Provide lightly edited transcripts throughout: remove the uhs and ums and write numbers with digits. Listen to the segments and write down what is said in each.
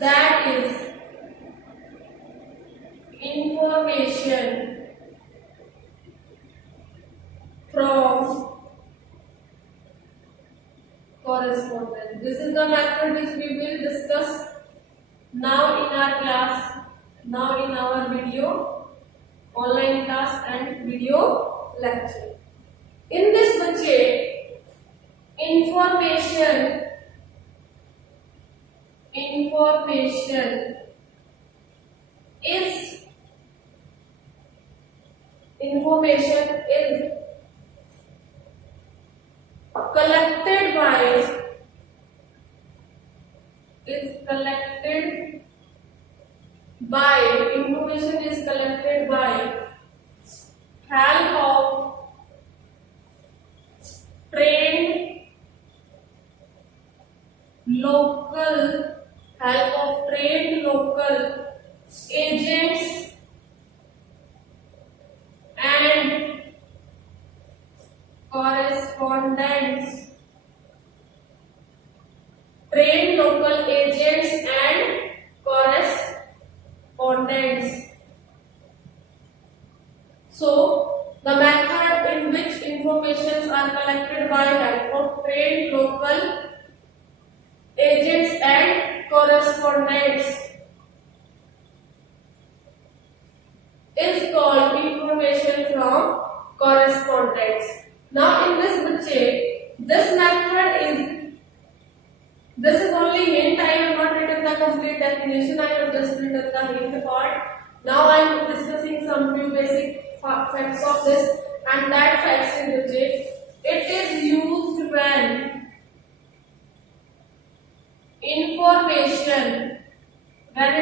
that is information from correspondence. This is the method which we will discuss now in our class, now in our video, online class and video lecture. In this बच्चे information is collected by help of trained local agents and correspondents. Trained local agents and correspondents. So, the method in which informations are collected by help of trained local agents and correspondents is called information from correspondence. Now in this बच्चे, this is only hint. I have not written the complete definition. I have just written the hint part. Now I am discussing some few basic facts of this, and that facts in which it is used when information when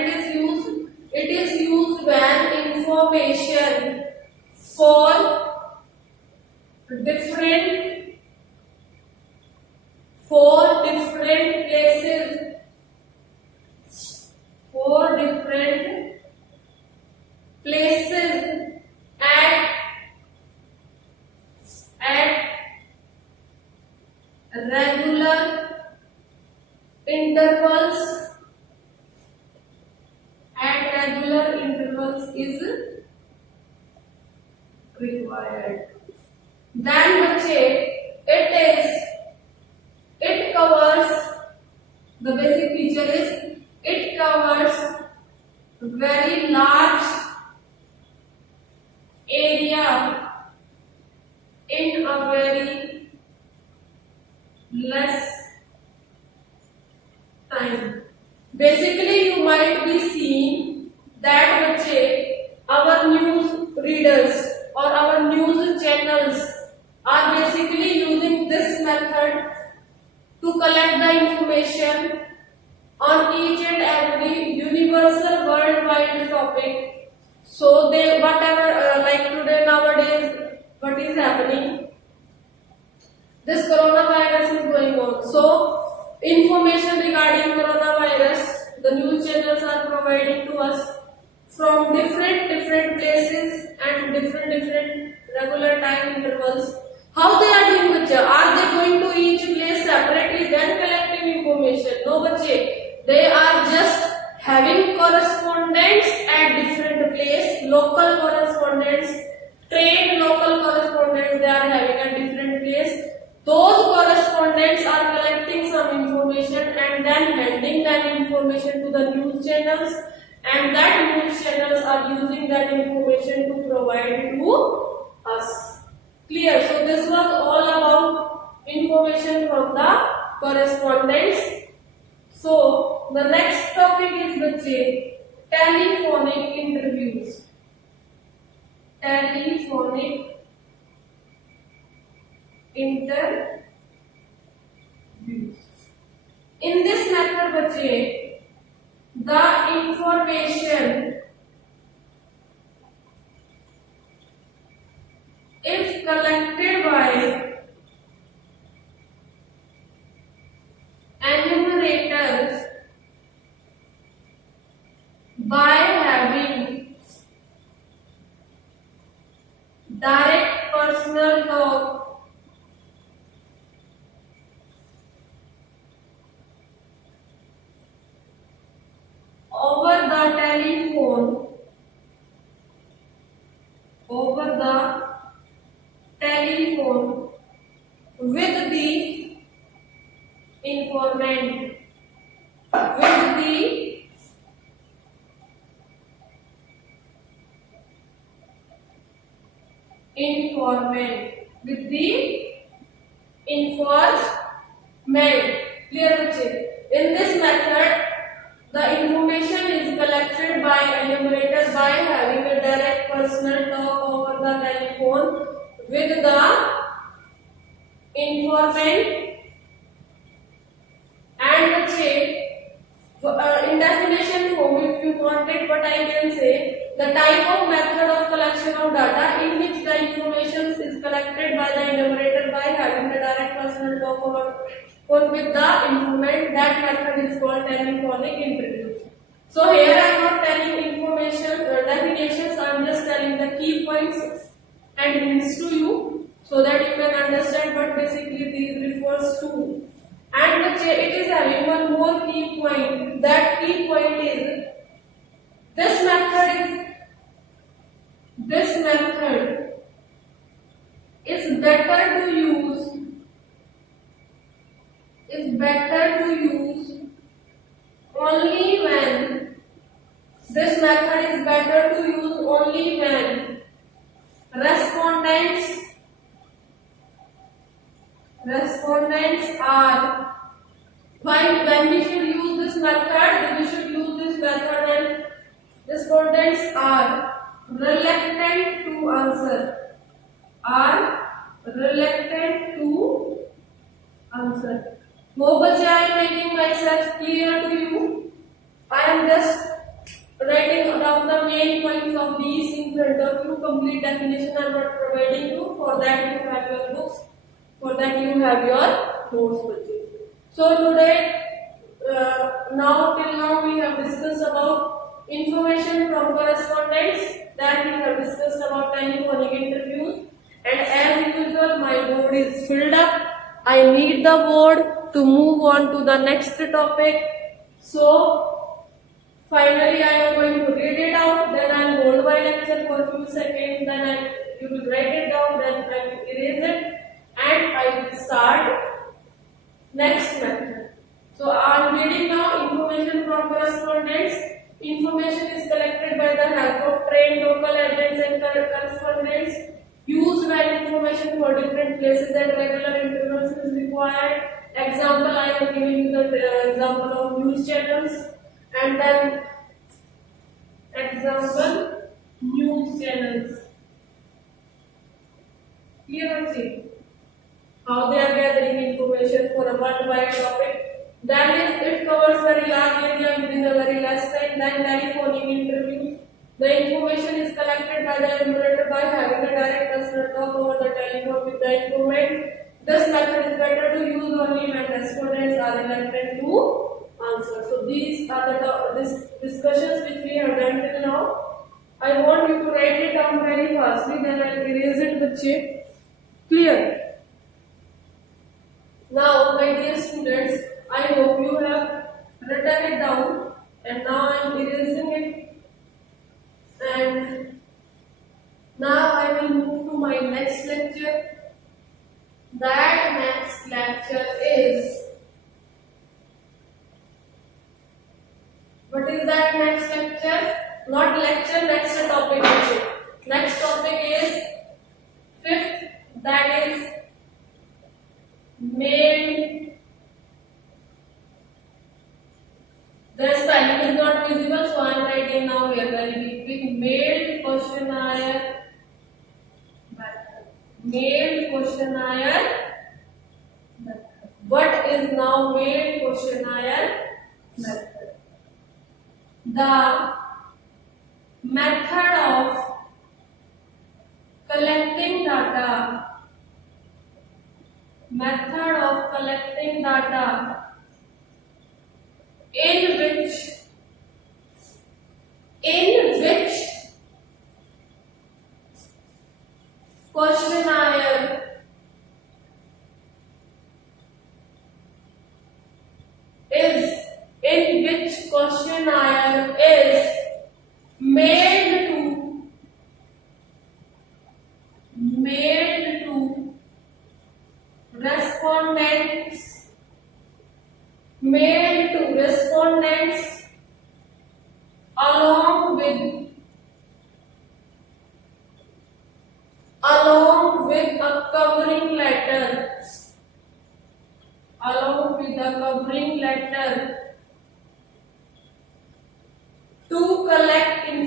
for different places at regular intervals is required. Then बच्चे it covers, the basic feature is it covers very large area in a very less time. Basically you might be seeing that बच्चे our news readers or our news channels are basically using this method to collect the information on each and every universal worldwide topic. So they whatever like today nowadays what is happening, this coronavirus is going on. So information regarding coronavirus the news channels are providing to us from different places and different regular time intervals. How they are doing बच्चे? Are they going to each place separately then collecting information? No बच्चे, they are just having correspondents at different place, local correspondents, trained local correspondents they are having at different place. Those correspondents are collecting some information and then handing that information to the news channels, and that news channels are using that information to provide to us. Clear? So this was all about information from the correspondence. So the next topic is बच्चे telephonic interviews. Telephonic interviews. In this method बच्चे the information is collected by enumerators by having direct personal talk informant. With the informant. Clear बच्चे? In this method, the information is collected by enumerator by having a direct personal talk over the telephone with the informant. And बच्चे in definition form, if you want it, but I can say the type of method of collection of data in which the information is collected by the enumerator by having a direct personal talk over with the informant. That method is called telephonic interviews. So here I am not telling information definitions. I am just telling the key points and hints to you so that you can understand what basically these refers to. And it is having one more key point. That key point is this method is better to use. Is better to use only when this method is better to use only when respondents are when we should use this method, we should use this method when respondents are reluctant to answer. Hope I am making myself clear to you. I am just writing down the main points of these in front of you. Complete definition I am not providing you. For that you have your books. For that you have your notes. So today, till now we have discussed about information from correspondence. Then we have discussed about telephonic interviews. And as usual, my board is filled up. I need the board to move on to the next topic. So finally I am going to read it out, then I will hold my lecture for a few seconds, then you will write it down, then I will erase it and I will start next method. So I am reading now information from correspondence. Information is collected by the help of trained local agents and correspondents. Used when information for different places at regular intervals is required. Example, I am giving you the example of news channels, and then example news channels. Clear? See how they are gathering information for a worldwide topic. Then it covers very large area within a very less time. Then telephonic interviews. The information is collected by the enumerator by having a direct personal talk over the telephone with the informant. This method is better to use only when respondents are reluctant to answer. So these are the discussions which we have done till now. I want you to write it down very fastly, then I will erase it bache. Clear? Now my dear students, I hope you have written it down, and now I am erasing it. And now I will move to my next lecture. That next lecture is, what is that next lecture? Not lecture, next topic. Next topic is fifth, that is mail. The spelling is not visible, so I am writing now here very big. Mail questionnaire. Mail questionnaire. What is now mail questionnaire method? The method of collecting data. Method of collecting data in which questionnaire is mailed to respondents along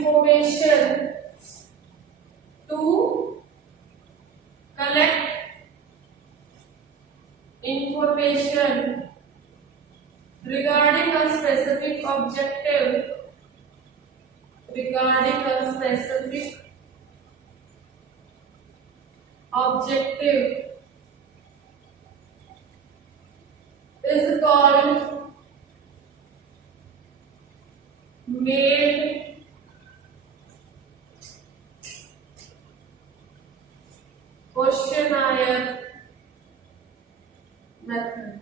information, to collect information regarding a specific objective, regarding a specific objective is called mailed questionnaire method.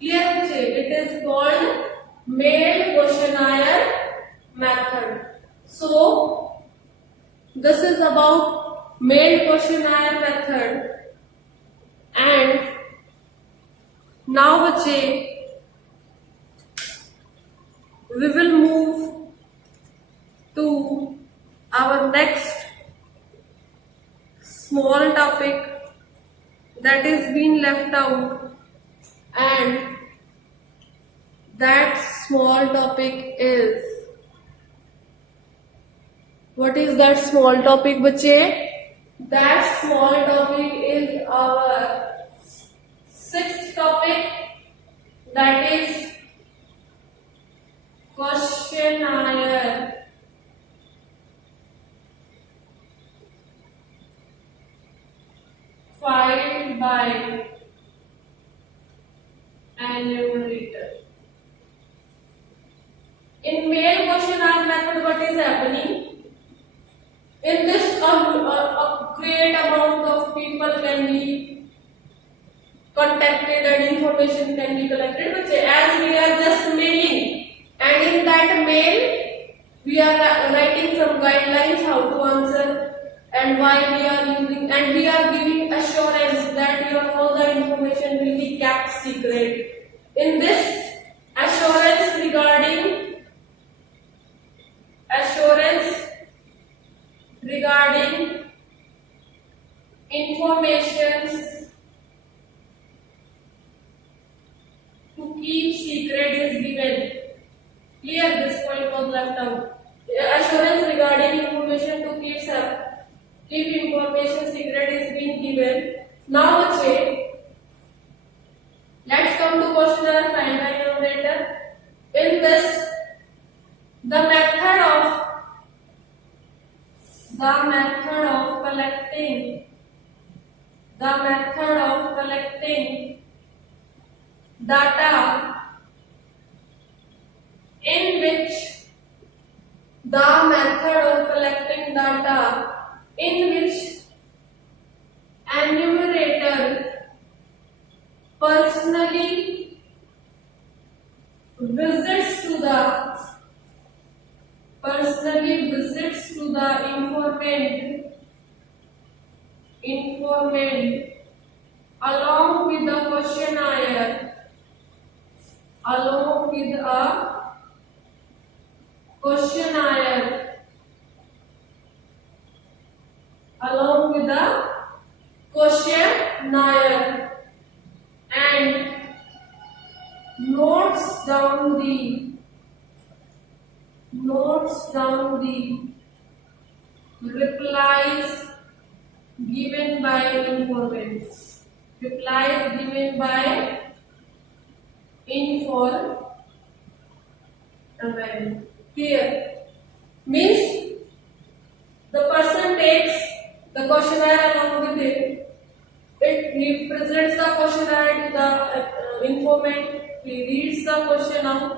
Clear बच्चे? It is called mailed questionnaire method. So this is about mailed questionnaire method. And now बच्चे we will move to our next small topic that is being left out, and that small topic is, what is that small topic बच्चे? That small topic is our sixth topic, that is questionnaire. Filed by enumerator. In mail questionnaire method, what is happening? In this, a great amount of people can be contacted and information can be collected. But as we are just mailing, and in that mail, we are writing some guidelines how to answer and why we are using, and we are giving assurance that your all the information will be kept secret. In this assurance regarding informations to keep secret is given. Clear? This point was left out. Assurance regarding information to keep information secret is being given. Now let's come to questionnaire filed by enumerator. In this, the method of collecting data in which enumerator personally visits to the informant along with the questionnaire, and notes down the replies given by informants. Clear? Means the person takes the questionnaire along with it. He presents the questionnaire to the informant. He reads the question out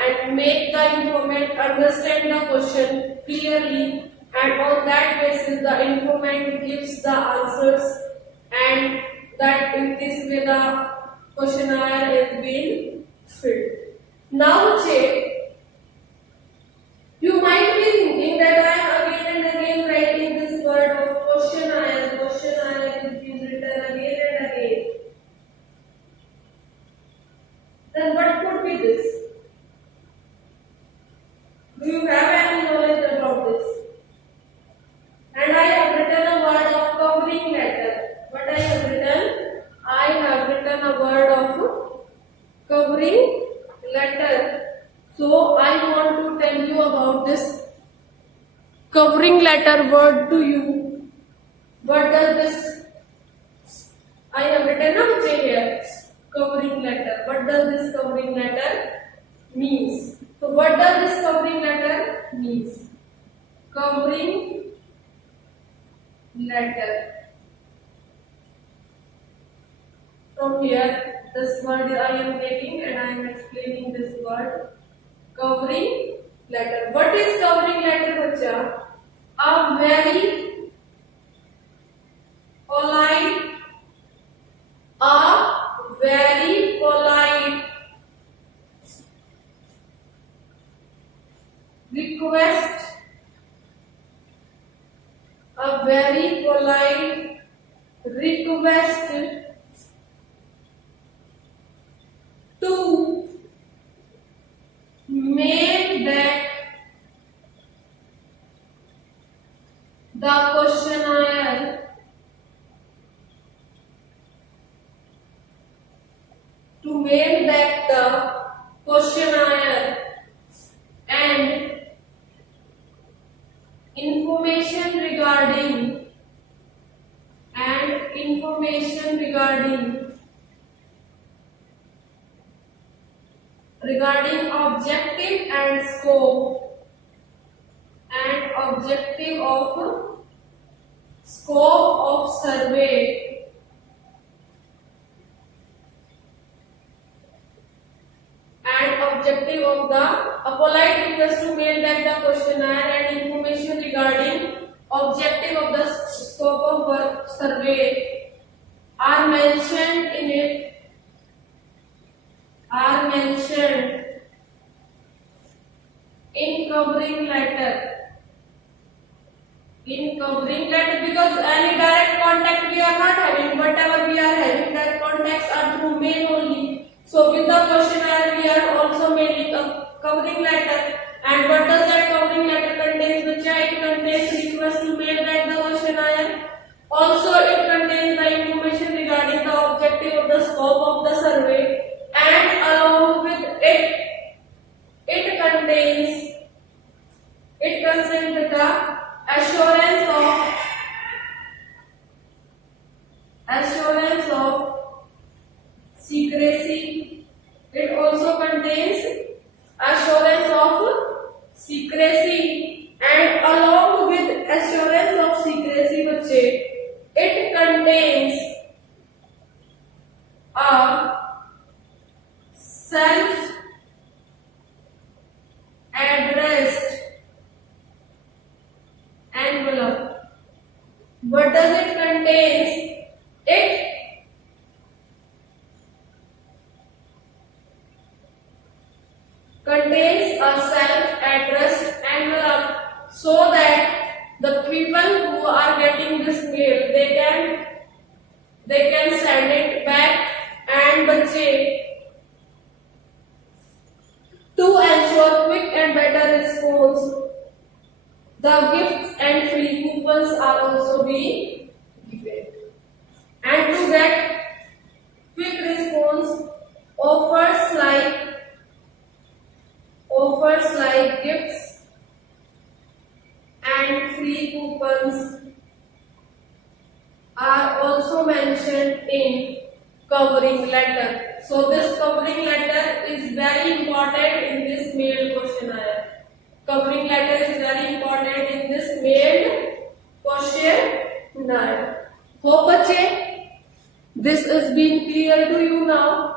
and make the informant understand the question clearly, and on that basis the informant gives the answers, and that in this way the questionnaire is being filled. Now you might be thinking that I am again and again writing this word of questionnaire is being written again and again. Then what could be this? Do you have any knowledge about this? And I have written a word of covering letter. What I have written? I have written a word of covering letter. So I want to tell you about this covering letter word to you. What does this? I have written a J here. Covering letter. What does this covering letter means? So what does this covering letter means? Covering letter. From here, this word I am taking and I am explaining this word. Covering letter. What is covering letter, bacha? A very polite, request, a very polite request to mail back the questionnaire, to mail back the questionnaire and information regarding objective and scope of survey and objective of a polite request to mail back the questionnaire and information regarding objective of the scope of work survey are mentioned in covering letter. Because any direct contact we are not having, whatever we are having, that contacts are through mail only. So with the questionnaire we are also mailing a covering letter. And what does that covering letter contains? Which it contains request to mail back the questionnaire. Also it contains the information regarding the objective of the scope of the survey, and along with it contains with the assurance of secrecy. It also contains assurance of secrecy, and along with assurance of secrecy, it contains a self-addressed envelope. What does it contain? It contains a self-addressed envelope, so that the people who are getting this mail, they can send it back, and to ensure quick and better response, the gifts and free coupons are also being given. And to get quick response, offers like gifts and free coupons are also mentioned in covering letter. So this covering letter is very important in this mail questionnaire. Covering letter is very important in this mailed questionnaire. Hope bache, this is being clear to you now.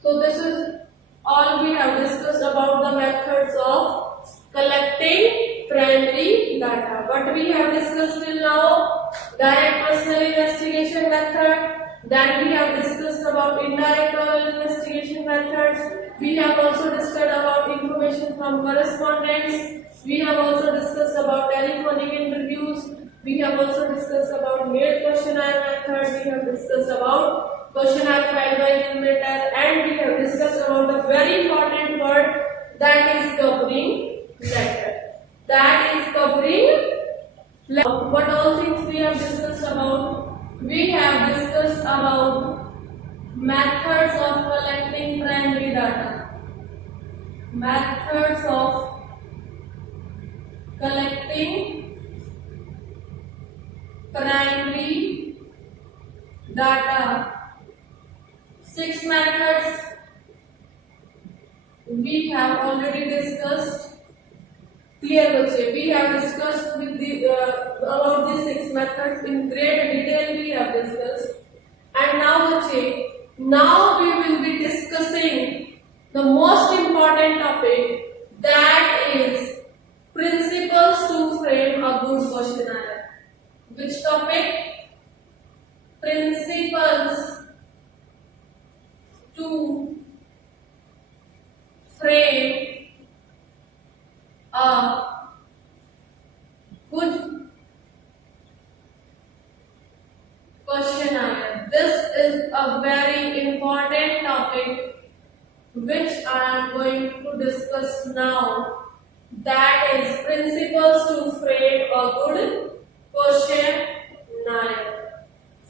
So this is all we have discussed about the methods of collecting primary data. What we have discussed till now: direct personal investigation method. Then we have discussed about indirect oral investigation methods. We have also discussed about information from correspondence. We have also discussed about telephonic interviews. We have also discussed about mail questionnaire method. We have discussed about questionnaire filed by enumerator, and we have discussed about a very important word, that is covering letter. What all things we have discussed about? We have discussed about methods of collecting primary data. Methods of collecting collecting primary data. 6 methods we have already discussed. Clear बच्चे, we have discussed with the about these 6 methods in great detail. We have discussed, and now बच्चे, now we will be discussing the most important topic, that is principles to frame a good questionnaire. Which topic? Principles to frame a good questionnaire. This is a very important topic which I am going to discuss now. That is principles to frame a good questionnaire.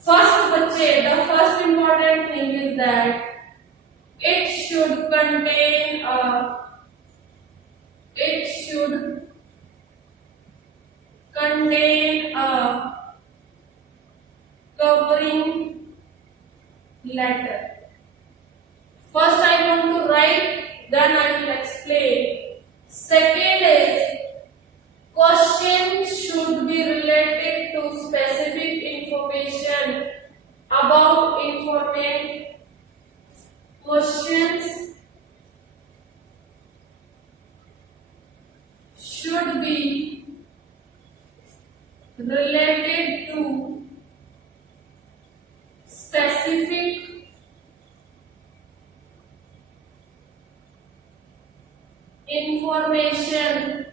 First, बच्चे, the first important thing is that it should contain a covering letter. First I want to write, then I will explain. Second is, questions should be related to specific information about informant. Questions should be related to specific information.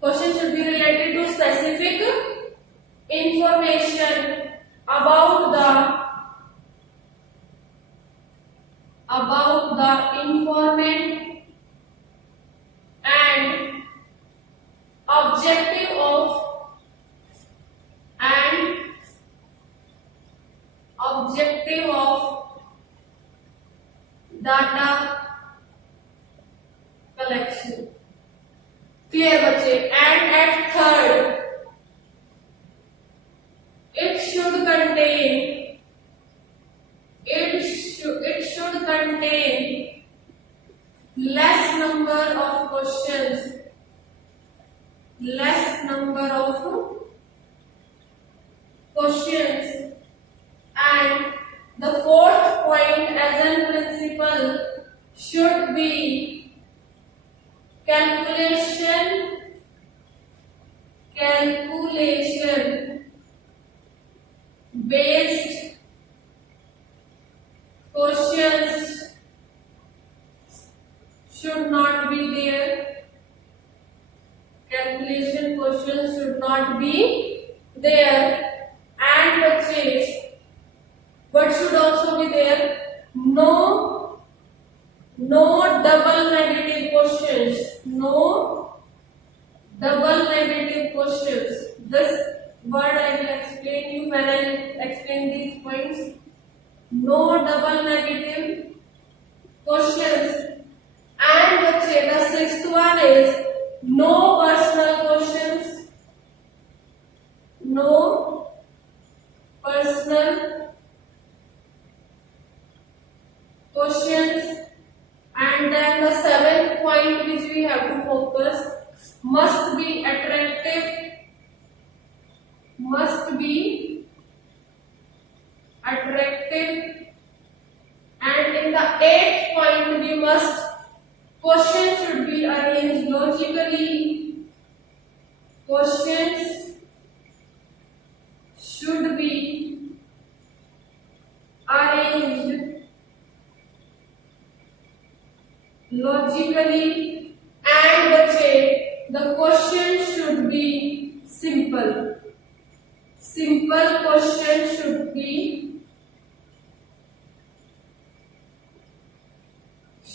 Question should be related to specific information about the informant and objective of data collection. Clear बच्चे? And at third, it should contain less number of questions, and the fourth point as a principle should be calculation based questions should not be there. Calculation questions should not be there. And बच्चे, what should also be there? No double negative questions. No double negative questions. This word I will explain you when I explain these points. No double negative questions. And बच्चे, the sixth one is no personal questions. No personal questions. And then the seventh point which we have to focus, must be attractive. And in the eighth point, we must, questions should be arranged logically. Questions should be arranged logically, and the question should be simple. Simple question should be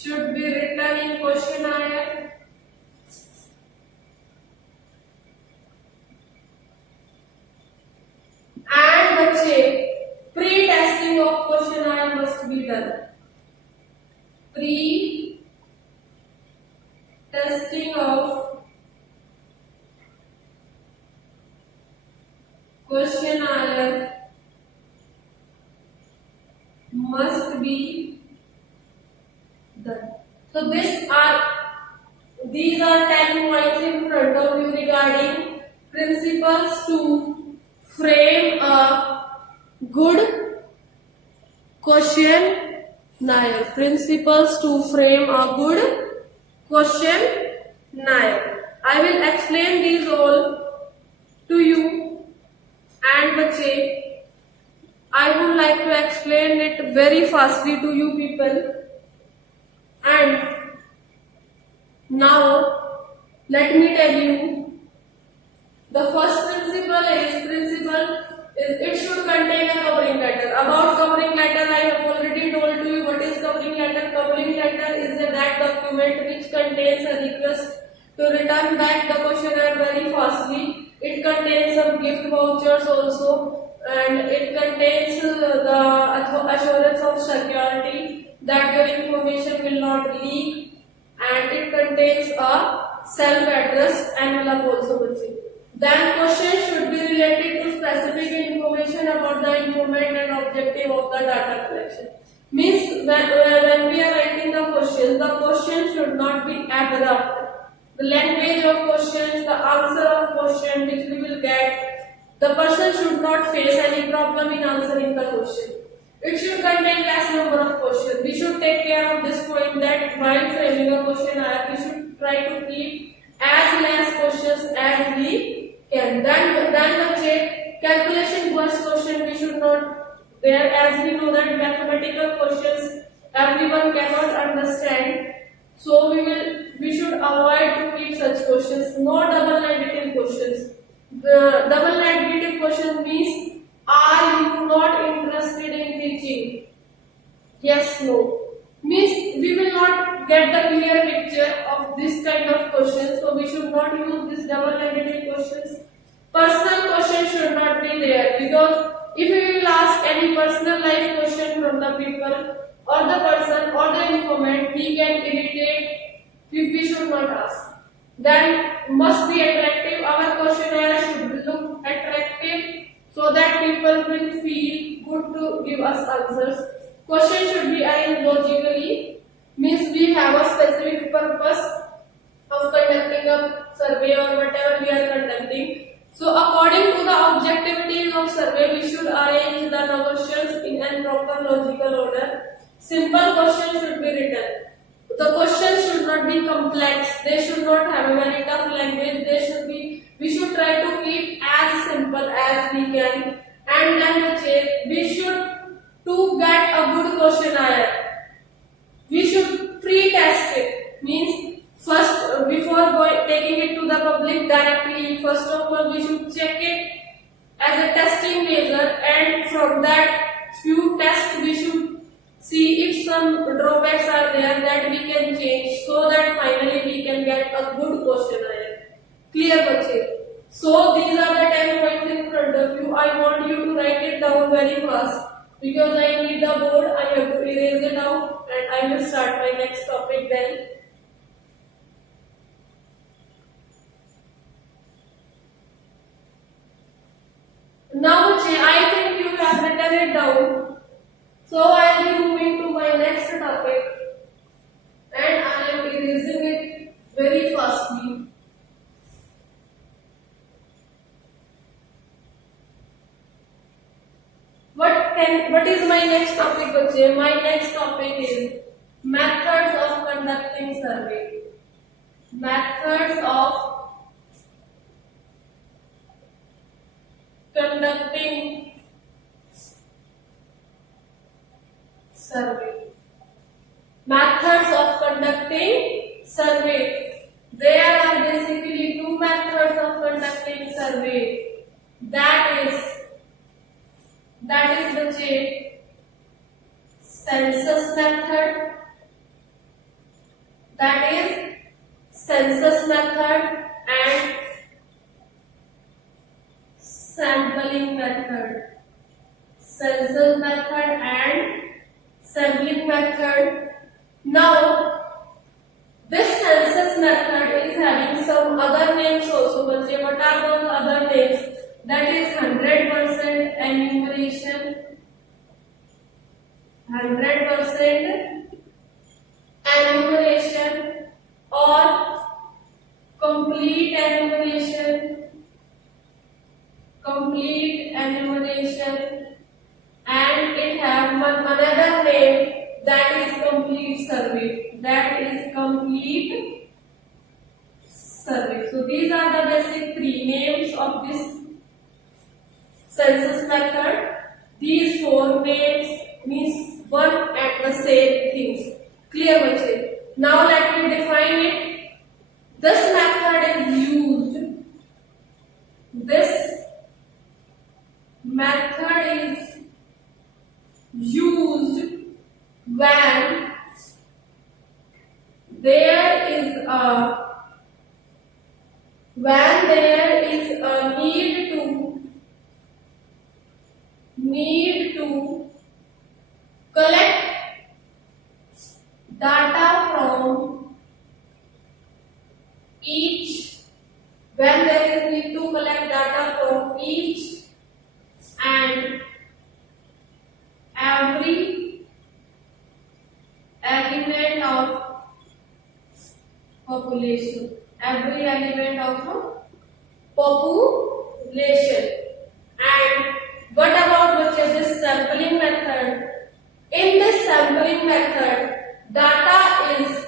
written in questionnaire. And pre-testing of questionnaire must be done. Pre-testing of these are 10 points in front of you regarding principles to frame a good questionnaire. Principles to frame a good questionnaire. I will explain these all to you, and बच्चे I would like to explain it very fastly to you people. And now let me tell you, the first principle is it should contain a covering letter. About covering letter, I have already told to you what is covering letter. Covering letter is that document which contains a request to return back the questionnaire very fastly. It contains some gift vouchers also, and it contains the assurance of security that your information will not leak, and it contains a self-addressed envelope also. Then questions should be related to specific information about the informant and objective of the data collection. Means when we are writing the question should not be abrupt. The language of questions, the answer of question which we will get, the person should not face any problem in answering the question. It should contain less number of questions. We should take care of this point that while framing a questionnaire, we should try to keep as less questions as we can. Then the calculation based question we should not there, as we know that mathematical questions everyone cannot understand. So we should avoid to keep such questions. No double negative questions. The double negative question means, are you not interested in teaching? Yes, no. Means we will not get the clear picture of this kind of questions. So we should not use this double negative questions. Personal questions should not be there, because if we will ask any personal life question from the people or the person or the informant, we can irritate if we should not ask. Then must be attractive. Our questionnaire should look attractive so that people will feel good to give us answers. Questions should be arranged logically. Means we have a specific purpose of conducting a survey or whatever we are conducting. So according to the objectivities of survey, we should arrange the questions in a proper logical order. Simple questions should be written. The questions should not be complex. They should not have a very tough language. We should try to keep as simple as we can. And then we should, to get a good questionnaire, we should pre-test it. Means first, before taking it to the public directly, first of all we should check it as a testing measure, and from that few tests we should see if some drawbacks are there that we can change, so that finally we can get a good questionnaire. Clear, bache? So these are the 10 points in front of you. I want you to write it down very fast, because I need the board. I have to erase it out, and I will start my next topic then. Now, I think you have written it down. So I will be moving to my next topic, and I am erasing it very fastly. What is my next topic, bache? My next topic is methods of conducting survey. Methods of conducting survey. Methods of conducting survey. There are basically two methods of conducting survey. That is the census method. That is census method and sampling method. Census method and sampling method. Now, this census method is having some other names also. What are those other names? That is 100% enumeration, 100% enumeration, or and it have another name, that is complete survey. That is complete survey. So these are the basic three names of this census method. These four names means one and the same things. Clear, bache? Now let me define it. This method is used. This method is used when there is a need to collect data from each, when there is need to collect data from each and every element of population. Every element of population. And what about this sampling method? In this sampling method, data is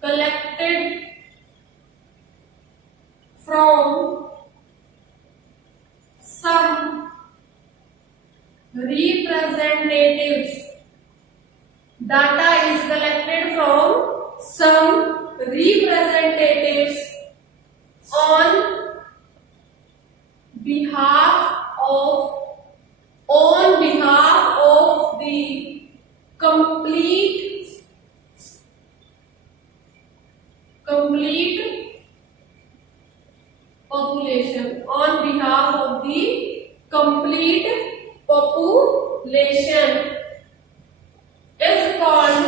collected from some representatives. Data is collected from some representatives on behalf of the complete population, on behalf of the complete population, is called,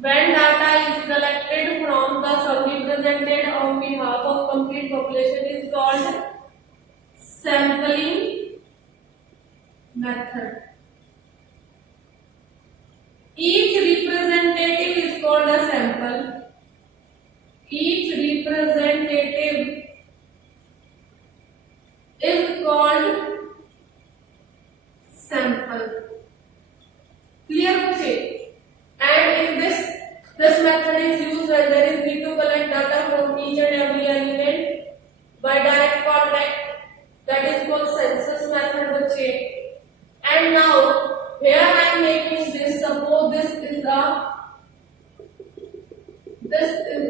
when data is collected from the some represented on behalf of complete population, is called sampling method. Each representative is called a sample. Each representative is called sample. Clear, okay? And if this method is used when there is need to collect data from each and every element by direct contact, that is called census method, bache. And now here I am making this. Suppose this is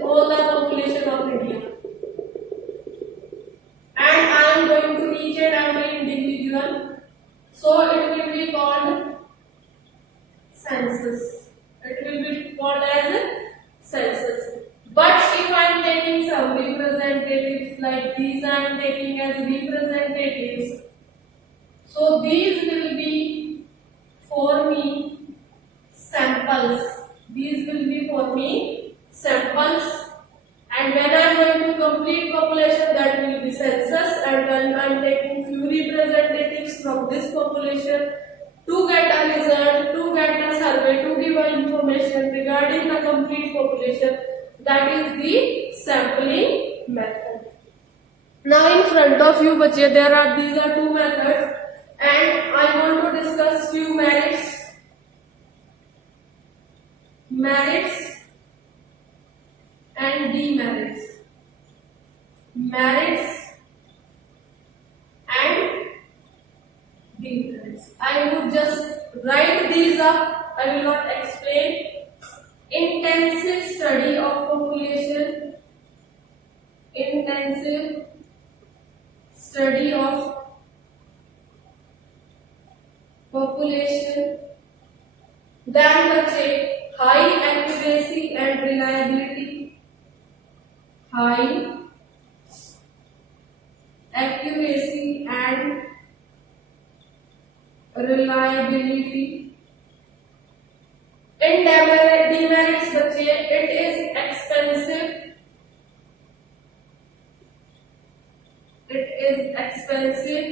all the population of India, and I am going to each and every individual. So it will be called census. It will be called as a census. But if I am taking some representatives like these, I am taking as representatives. So these will be for me samples. These will be for me samples. And when I am going to complete population, that will be census. And when I am taking few representatives from this population to get a result, to get a survey, to give information regarding the complete population, that is the sampling method. Now in front of you, bache, these are two methods, and I want to discuss few merits and demerits. Merits and demerits. I would just write these up. I will not explain. Intensive study of population. Intensive study of population. Then bache, high accuracy and reliability. High accuracy and reliability. In demerits, bache, it is expensive. It is expensive.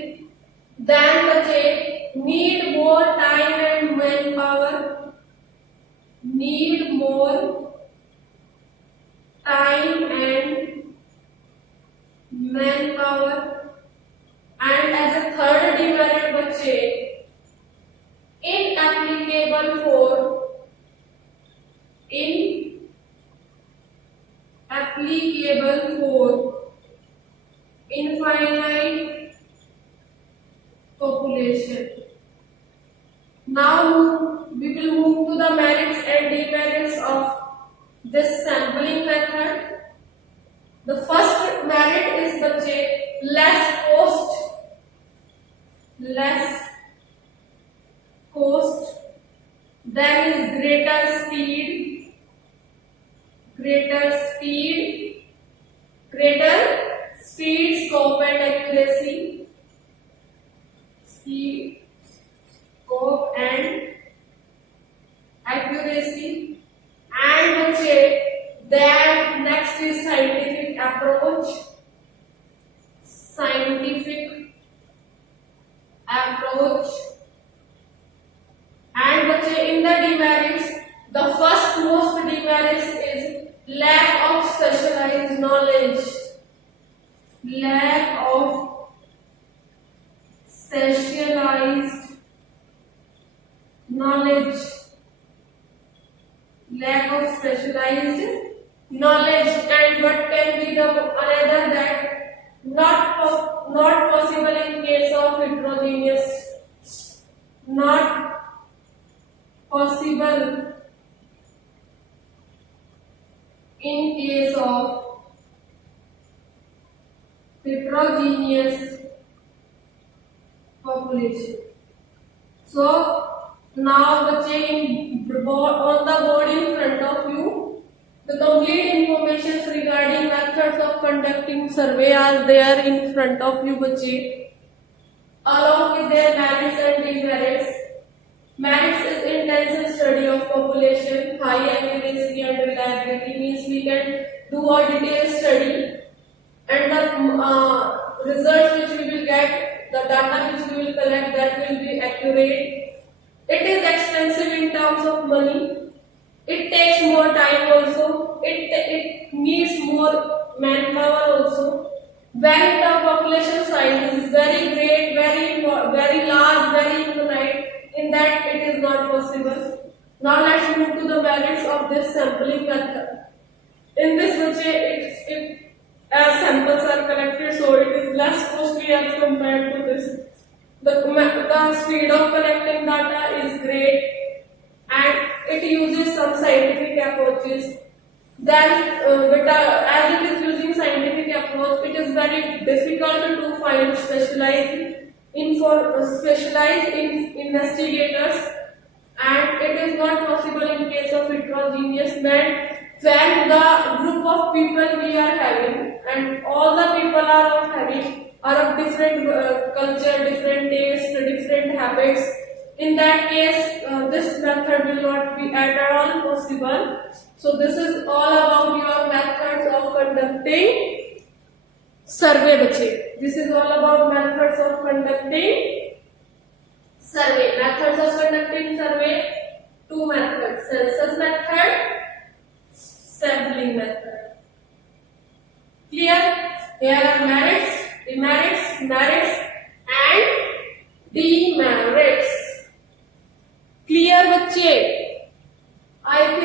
Then bache, need more time and manpower. inapplicable for infinite population. Now we will move to the merits and demerits of this sampling method. The first merit is बच्चे less cost, then is greater speed, scope and accuracy, and बच्चे then next is scientific approach, and बच्चे in the demerits, the first most demerits is lack of specialized knowledge, lack of specialized knowledge, and what can be the another that not possible in case of heterogeneous, not possible in case of heterogeneous population. So now the chain on the board in front of you, the complete information regarding methods of conducting survey are there in front of you, बच्चे, along with their merits and demerits. Merits is intensive study of population, high accuracy and reliability, means we can do a detailed study, and the results which we will get, the data which we will collect, that will be accurate. It is expensive in terms of money. It takes more time also. It needs more manpower also. When the population size is very great, very large, very infinite, in that it is not possible. Now let's move to the merits of this sampling method. In this way, as samples are collected, so it is less costly as compared to this. The speed of collecting data is great, and it uses some scientific approaches. Then, as it is using scientific approach, it is very difficult to find specialized investigators, and it is not possible in case of heterogeneous. When the group of people we are having, and all the people are of different culture, different taste, different habits, in that case this method will not be at all possible. So this is all about your methods of conducting survey, bache. This is all about methods of conducting survey. Methods of conducting survey, two methods: census method, sampling method. Clear? Here are merits, demerits, merits and demerits. Clear, बच्चे? I think